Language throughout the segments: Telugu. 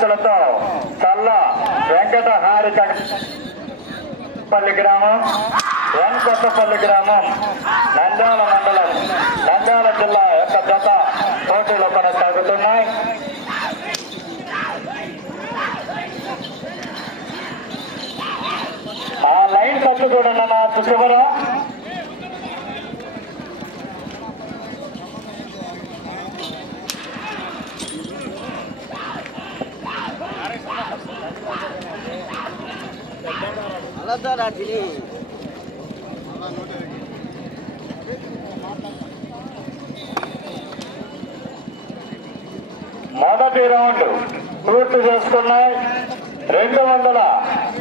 ఆశీస్సులతో చల్ల వెంకట హారిక పల్లి గ్రామం ఎన్ కొత్తపల్లి గ్రామం నంద్యాల మండలం నంద్యాల జిల్లా యొక్క జత పోటీలో కొనసాగుతున్నాయి. ఆ లైన్ కట్టు చూడండి నా చివర మొదటి రౌండ్ పూర్తి చేసుకున్నాయి. రెండు వందల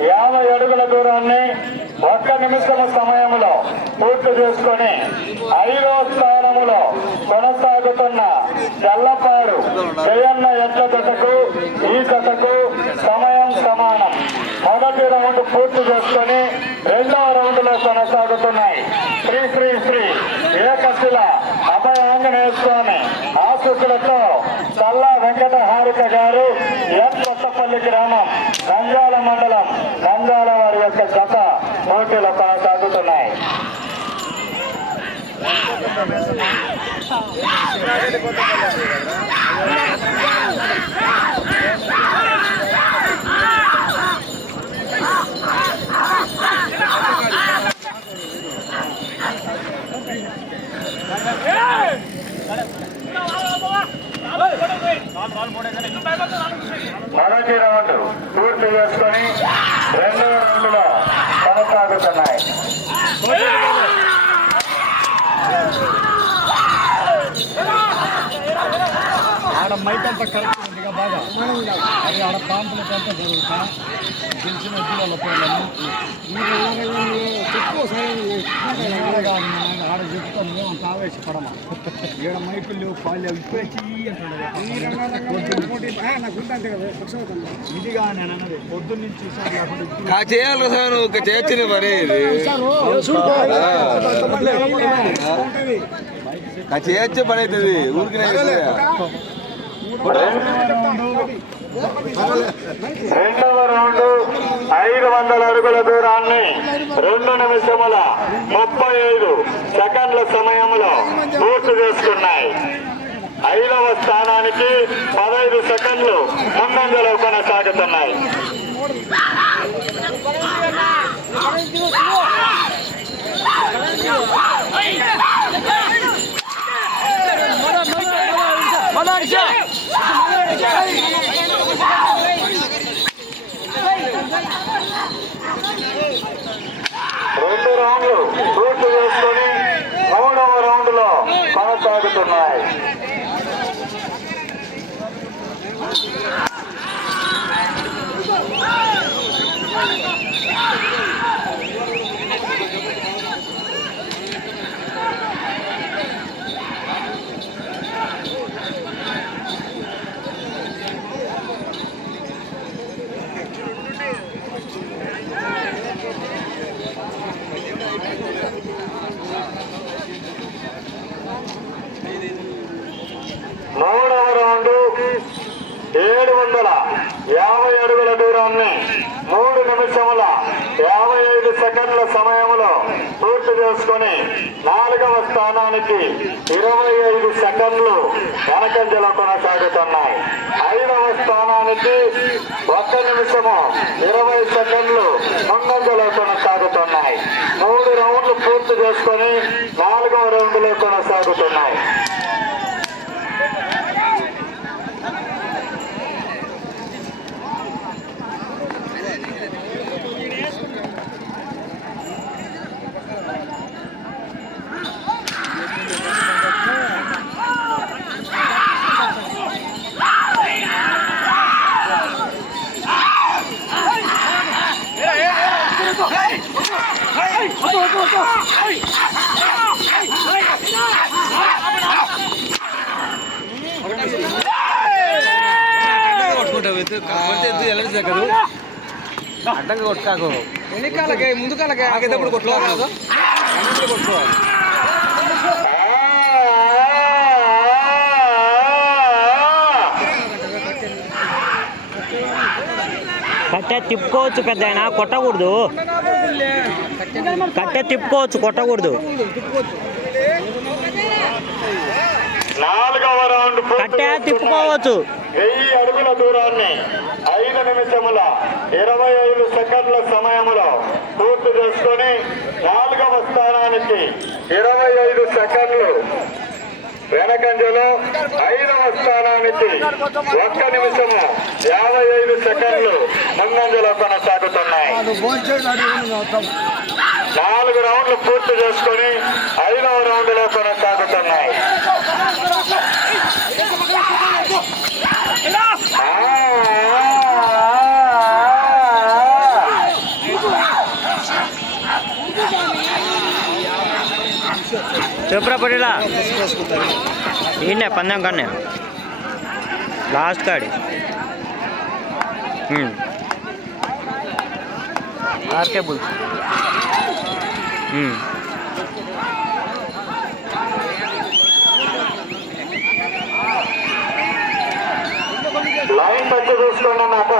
యాభై అడుగుల దూరాన్ని ఒక్క నిమిషం సమయంలో పూర్తి చేసుకొని ఐదో స్థానములో కొనసాగుతున్న తెల్లపాడు జయన్న ఎట్ల జతకు ఈ జతకు సమయం సమానం మొదటి రౌండ్ పూర్తి చేసుకుని రెండవ రౌండ్లో కొనసాగుతున్నాయి. శ్రీ శ్రీ శ్రీ ఏకశిల అభయ ఆంజనేయ స్వామి ఆశీస్సులతో చల్లా వెంకట హారిక గారు ఎన్ కొత్తపల్లి గ్రామం నంజాల మండలం నంజాల వారి యొక్క జత పోటీలు కొనసాగుతున్నాయి. మొదటి రౌండ్ పూర్తి చేసుకొని రెండవ రౌండ్లో కొనసాగుతున్నాయి ఆడ మైక్ అంతా కరెక్ట్ ఉందిగా బాగా అది ఆడ పాంపులకి అంతా జరుగుతా. గెలిచిన ఆడ చెప్తాను మేము అంత ఆవేశపడమా ఈడ మైకులు లేవు పాలు ఇప్పుడే చెయ్యి అన్నది పొద్దున్న నుంచి చేయాలి కదా నువ్వు ఆ చేయొచ్చే పని అవుతుంది ఊరికి రెండవ రౌండ్ ఐదు వందల అడుగుల దూరాన్ని రెండు నిమిషముల ముప్పై ఐదు సెకండ్ల సమయంలో పూర్తి చేసుకున్నాయి. ఐదవ స్థానానికి పదహైదు సెకండ్లు ముందంజలో కొనసాగుతున్నాయి. రెండు రౌండ్లు పూర్తి చేసుకొని మూడవ రౌండ్లో కొనసాగుతున్నాయి మూడవ రౌండ్ ఏడు వందల యాభై అడుగుల దూరాన్ని మూడు నిమిషముల యాభై ఐదు సెకండ్ల సమయంలో పూర్తి చేసుకొని నాలుగవ స్థానానికి ఇరవై ఐదు సెకండ్లు వెనకంజలో కొనసాగుతున్నాయి. ఐదవ స్థానానికి ఒక్క నిమిషము ఇరవై సెకండ్లు ముందంజలో కొనసాగుతున్నాయి. మూడు రౌండ్లు పూర్తి చేసుకొని నాలుగవ రౌండ్లో కొనసాగుతున్నాయి. కొట్టుకుంటావు ఎత్తు ఎలాంటి దగ్గర అడ్డంగా కొట్టుకాకు వెనకాలకే ముందుకాలకే ఆగేటప్పుడు కొట్టుకోవాలి కొట్టుకోవాలి కట్టే తిప్పుకోవచ్చు పెద్ద కొట్టకూడదు. కట్టె తిప్పుకోవచ్చు కొట్టకూడదు. కట్టె. తిప్పుకోవచ్చు. వెయ్యి అడుగుల దూరాన్ని. ఐదు నిమిషముల ఇరవై ఐదు సెకండ్ల సమయంలో పూర్తి చేసుకొని నాలుగవ స్థానానికి ఇరవై ఐదు సెకండ్లు. వెనకంజలో ఐదవ స్థానానికి ఒక్క నిమిషము యాభై ఐదు సెకండ్లు ముందంజలో కొనసాగుతున్నాయి. నాలుగు రౌండ్లు పూర్తి చేసుకొని ఐదవ రౌండ్లో కొనసాగుతున్నాయి. చెప్పురా పడిలా ఈయనే పందెం కన్నే. లాస్ట్ కాడి. ఆర్కే బుల్స్ లైన్ టచ్ చూసుకోండి అన్నాక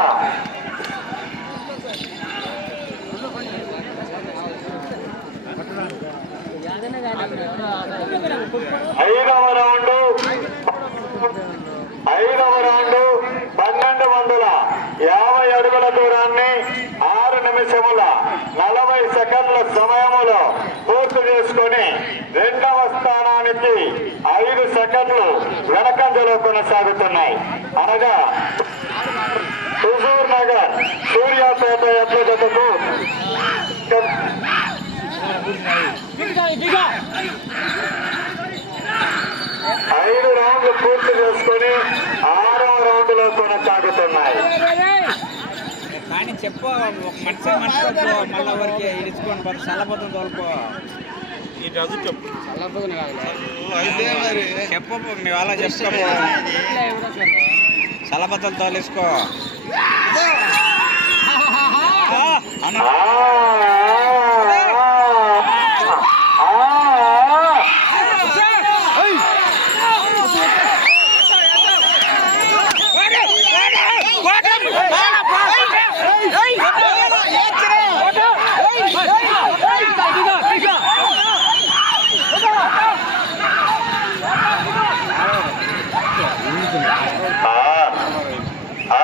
ఐదవ రౌండ్ ఐదవ రౌండ్ పన్నెండు వందల యాభై అడుగుల దూరాన్ని ఆరు నిమిషముల నలభై సెకండ్ల సమయములో పూర్తి చేసుకొని రెండవ స్థానానికి ఐదు సెకండ్లు వెనకంజలో కొనసాగుతున్నాయి. అనగా హుజూర్ నగర్ సూర్యాపేట ఎడ్ల జతకు ఐదు రౌండ్లు పూర్తి చేసుకొని ఆరవ రౌండ్లో కొనసాగుతున్నాయి కానీ చెప్పు ఒక మనిషి మనిషి మళ్ళీ వరకు ఇడుచుకొని పోతే చల్లబోతుంది తోలుకో. చెప్పు. మేము అలా చెప్తాము చల్లబద్దలు తోలేసుకో అన్న ఆ, ఆ, ఆ, ఆ, ఆ.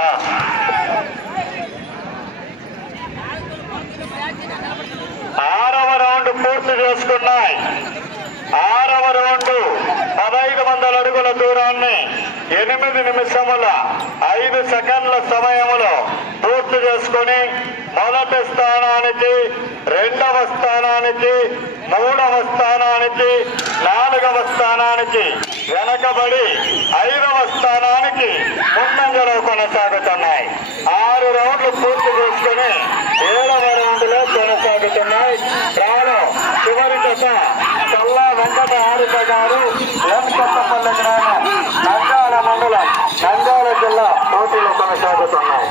ఆరవ రౌండ్ పూర్తి చేసుకున్నాయి ఆరవ రౌండ్ పదహైదు వందల అడుగుల ఎనిమిది నిమిషముల ఐదు సెకండ్ల సమయంలో పూర్తి చేసుకొని మొదటి స్థానానికి రెండవ స్థానానికి మూడవ స్థానానికి నాలుగవ స్థానానికి వెనకబడి ఐదవ స్థానానికి ముందంజలో కొనసాగుతున్నాయి. ఆరు రౌండ్లు పూర్తి చేసుకుని ఏడవ కొనసాగుతున్నాయి రాలో చివరి దశ చల్లా వెంకట హారిక గారు ఎం కొత్తపల్లి గ్రామం నంద్యాల మండలం నంద్యాల జిల్లా పోటీలు కొనసాగుతున్నాయి.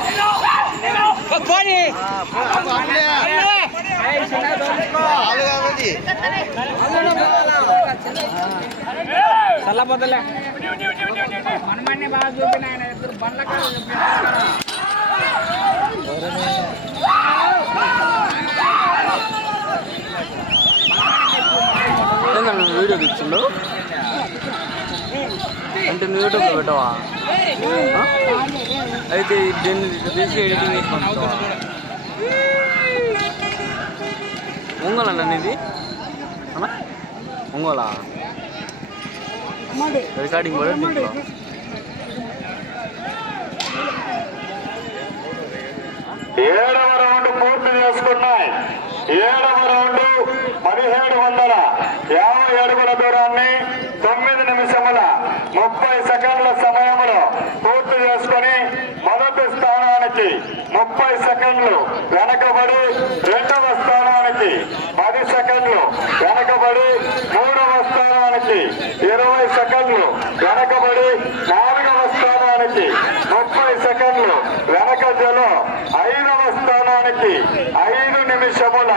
చల్లబద్దలే. మనమన్నీ బాగా చూపిన ఆయన ఇద్దరు బండ్లకి వీడియో తెచ్చిండు? అంటే నువ్వు యూట్యూబ్లో పెట్టవా? అయితే దీన్ని తీసి ఎడిటింగ్ చేసి పంపుతావా? ఒంగోలు అన్న ఇది అన్న ఒంగోలా? రికార్డింగ్ కూడా ఏడవ రౌండ్ పూర్తి చేసుకున్నాయి. ఏడవ పదిహేడు వందల యాభై అడుగుల దూరాన్ని తొమ్మిది నిమిషముల ముప్పై సెకండ్ల సమయంలో పూర్తి చేసుకుని మొదటి స్థానానికి ముప్పై సెకండ్లు వెనకబడి రెండవ స్థానానికి పది సెకండ్లు వెనకబడి మూడవ స్థానానికి ఇరవై సెకండ్లు వెనకబడి నాలుగవ స్థానానికి ముప్పై సెకండ్లు వెనకజలో ఐదవ స్థానానికి ఐదు నిమిషముల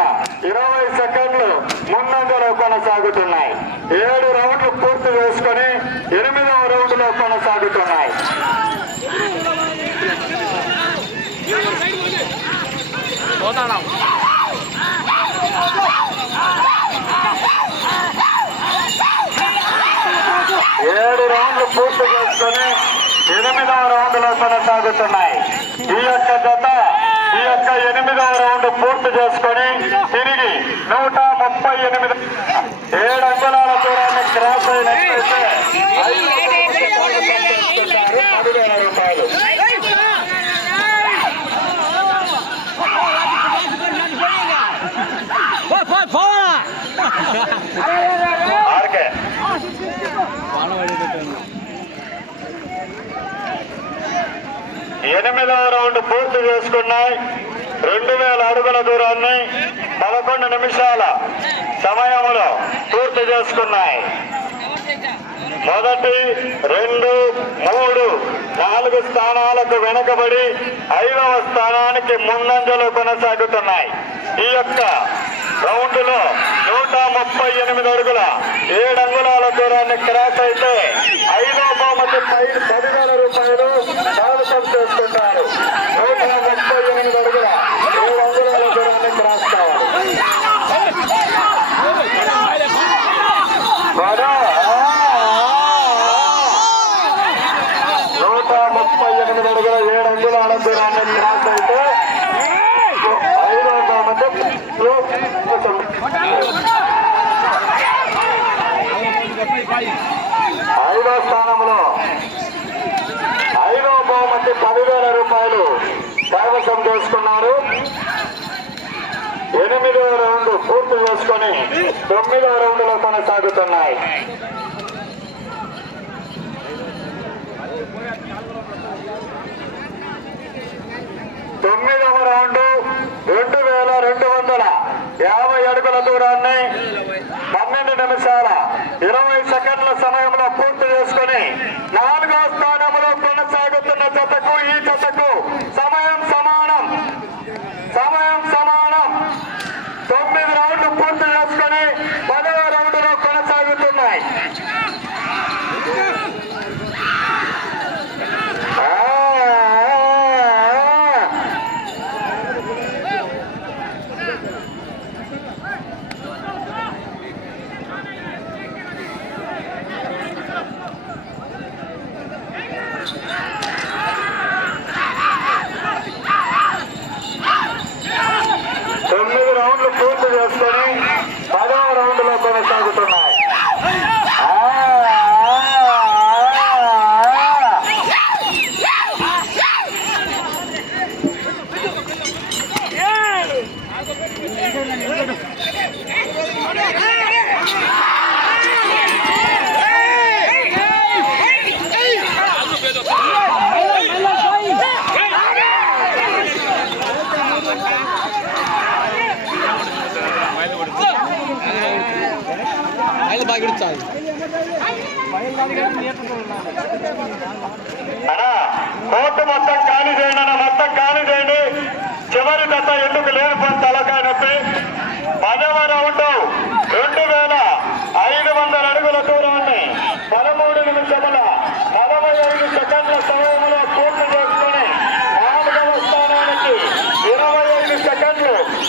ఇరవై సెకండ్లు కొనసాగుతున్నాయి. ఏడు రౌండ్లు పూర్తి చేసుకుని ఎనిమిదవ రౌండ్లో కొనసాగుతున్నాయి. ఏడు రౌండ్లు పూర్తి చేసుకొని ఎనిమిదవ రౌండ్లో కొనసాగుతున్నాయి. ఈ యొక్క జత ఈ యొక్క ఎనిమిదవ రౌండ్ పూర్తి చేసుకొని తిరిగి నూట ముప్పై ఎనిమిది ఏడు అంగుళాల దూరాన్ని క్రాస్ అయినట్లయితే ఐదు పదివేల రూపాయలు ఆర్కే ఎనిమిదవ రౌండ్ పూర్తి చేసుకున్నాయి రెండు వేల అడుగుల దూరాన్ని పదకొండు నిమిషాల సమయంలో పూర్తి చేసుకున్నాయి. మొదటి రెండు మూడు నాలుగు స్థానాలకు వెనకబడి ఐదవ స్థానానికి ముందంజలో కొనసాగుతున్నాయి. ఈ యొక్క రౌండ్లో నూట ముప్పై ఎనిమిది అడుగుల ఏడు అంగుళాల దూరాన్ని క్రాస్ అయితే ఐదో బహుమతి పై పదివేల రూపాయలు కైవసం చేసుకుంటారు నూట ముప్పై ఎనిమిది అడుగుల ఏడు అంగుళాల దూరాన్ని క్రాస్ కావాలి వరా. నూట ముప్పై ఎనిమిది అడుగుల ఏడు అంగుళాల దూరాన్ని క్రాస్ అయితే ఐదో బహుమతి ఐదో స్థానంలో ఐదో బహుమతి పదివేల రూపాయలు కైవసం చేసుకున్నారు. ఎనిమిదవ రౌండ్ పూర్తి చేసుకొని తొమ్మిదవ రౌండ్లో కొనసాగుతున్నాయి. తొమ్మిదవ రౌండ్ రెండు వేల రెండు వందల యాభై అడుగుల దూరాన్ని పన్నెండు నిమిషాల ఇరవై సెకండ్ల సమయంలో పూర్తి చేసుకుని నాలుగో స్థానంలో కొనసాగుతున్న జతకు ఈ జత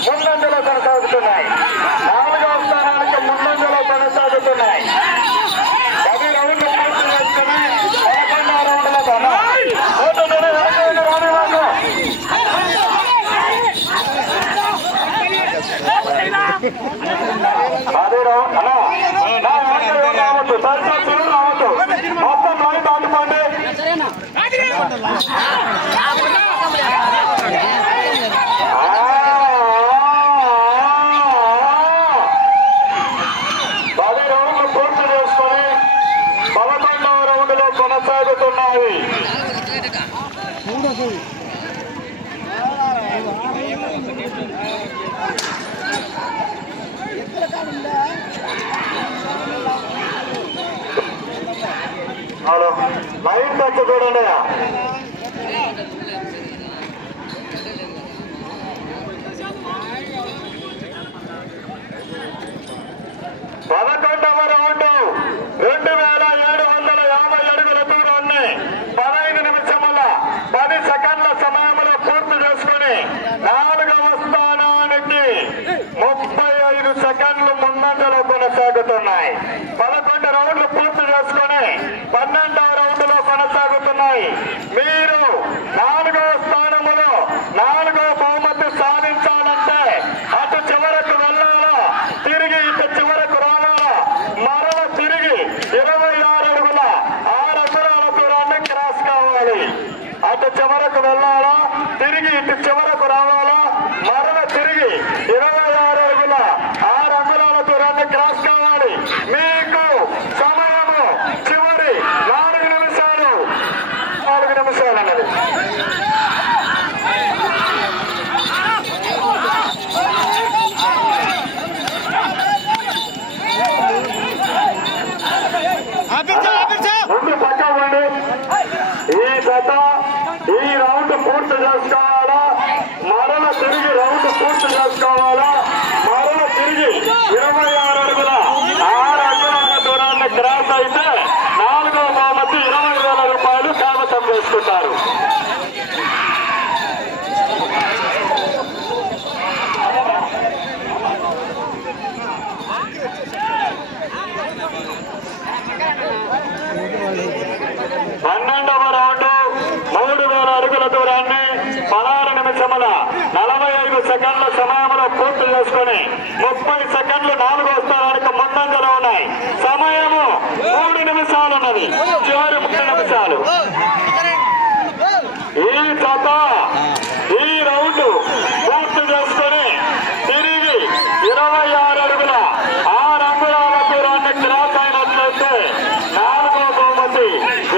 ముందంజలో కొనసాగుతున్నాయి నాలుగవ స్థానానికి ముందంజలో కొనసాగుతున్నాయి పది రౌండ్లు పూర్తి చేసుకుని పదకొండవ రౌండ్లో కొన ఓటుతోనే వెనక్కి రాని వాళ్ళు. పది రౌండ్ అలా నా వెనక రావద్దు దయచేసి రావద్దు మొత్తం లైన్ దాటుకోండి ఆ, పది రౌండ్లు పూర్తి చేసుకొని పదకొండవ రౌండ్లో కొనసాగుతున్నాయి హలో లైన్ టచ్ చూడండి. పదకొండవ రౌండ్ రెండు వేల ఏడు వందల యాభై అడుగుల దూరాన్ని పదహైదు నిమిషముల పది సెకండ్ల సమయంలో పూర్తి చేసుకొని నాలుగవ స్థానానికి ముప్పై ఐదు సెకండ్లు ముందంజలో కొనసాగుతున్నాయి పదకొండు రౌండ్లు పూర్తి చేసుకొని పన్నెండవ రౌండ్లో కొనసాగుతున్నాయి ఉన్నాయి మీరు నాలుగో స్థానములో నాలుగో బహుమతి సాధించాలంటే అటు చివరకు వెళ్ళాలా? తిరిగి ఇటు చివరకు రావాలా? మరల తిరిగి ఇరవై ఆరు అడుగుల ఆరు అగురాల దూరాన్ని క్రాస్ కావాలి. అటు చివరకు వెళ్ళాలా? తిరిగి ఇటు చివరకు రావాలా? మరల తిరిగి ఇరవై ఆరు అడుగుల ఆరు అంగుళాల దూరాన్ని క్రాస్ కావాలి మీకు సమయము చివరి నాలుగు నిమిషాలు నాలుగు నిమిషాలు అన్నది ముందు పక్కవండి ఈ జత ఈ రౌండ్ పూర్తి చేసుకోవాలా? మరల తిరిగి రౌండ్ పూర్తి చేసుకోవాలా? మరల తిరిగి ఇరవై ఆరు అడుగుల ఆరు అడుగుల దూరాన్ని క్రాస్ అయితే నాలుగో బహుమతి ఇరవై వేల రూపాయలు కామతం చేసుకుంటారు. పన్నెండవ రౌండ్ దూరాన్ని పదహారు నిమిషముల నలభై ఐదు సెకండ్ల సమయంలో పూర్తి చేసుకుని ముప్పై సెకండ్లు నాలుగో స్థానానికి ముందంజలో ఉన్నాయి. సమయము మూడు నిమిషాలు ఉన్నది చివరి ముప్పై నిమిషాలు ఈ జత ఈ రౌండ్ పూర్తి చేసుకొని తిరిగి ఇరవై ఆరు అడుగుల ఆరు అంగుళాల దూరాన్ని క్రాస్ అయినట్లయితే నాలుగో బహుమతి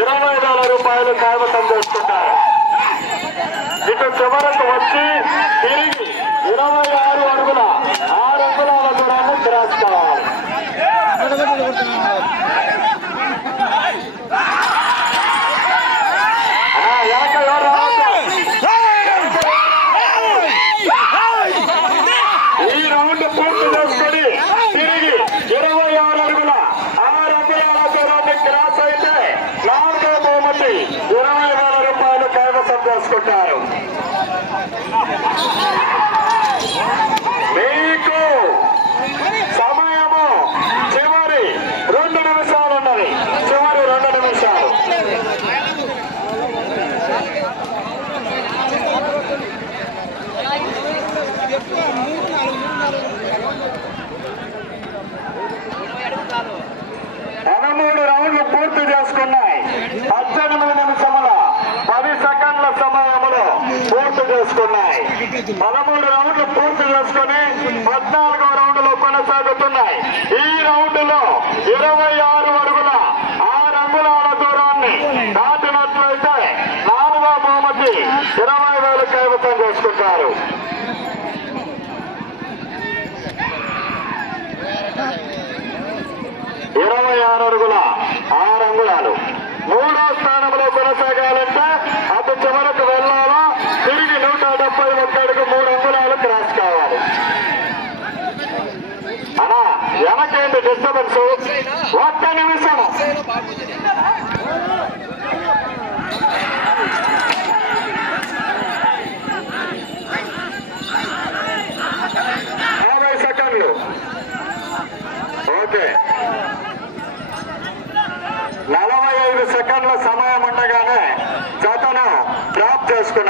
ఇరవై వేల రూపాయలు కైవసం చేసుకుంటారు ఇటు చివరకు వచ్చి తిరిగి ఇరవై ఆరు అడుగుల ఆరు అంగుళాల దూరాన్ని క్రాస్ కావాలి ఈ రౌండ్ పూర్తి చేసుకొని తిరిగి ఇరవై ఆరు అడుగుల ఆరు అంగుళాల దూరాన్ని క్రాస్ అయితే నాలుగో బహుమతి ఇరవై కైవసం మీకు సమయము చివరి రెండు నిమిషాలు ఉన్నది. చివరి రెండు నిమిషాలు. పదమూడు రౌండ్లు పూర్తి చేసుకున్నాయి పద్దెనిమిది నిమిషముల పది సెకండ్ల సమయంలో పూర్తి చేసుకున్నాయి. పదమూడు రౌండ్లు పూర్తి చేసుకుని పద్నాలుగో రౌండ్లో కొనసాగుతున్నాయి. ఈ రౌండ్లో ఇరవై ఆరు అడుగుల ఆరు అంగుళాల దూరాన్ని దాటినట్లయితే నాలుగో బహుమతి ఇరవై వేలు కైవసం చేసుకుంటారు. ఇరవై ఆరు అడుగుల ఆరు అంగుళాలు. మూడో స్థానంలో కొనసాగాలంటే అటు చివరకు వెళ్ళాలా తిరిగి నూట డెబ్బై ఒక్క అడుగు మూడు అంగుళాలు క్రాస్ కావాలి అనా వెనకేంటి డిస్టర్బెన్స్ ఒక్క నిమిషం యాభై సెకండ్లు ఓకే నలభై ఐదు సెకండ్ల సమయం ఉండగానే జతను డ్రాప్ చేసుకున్నారు.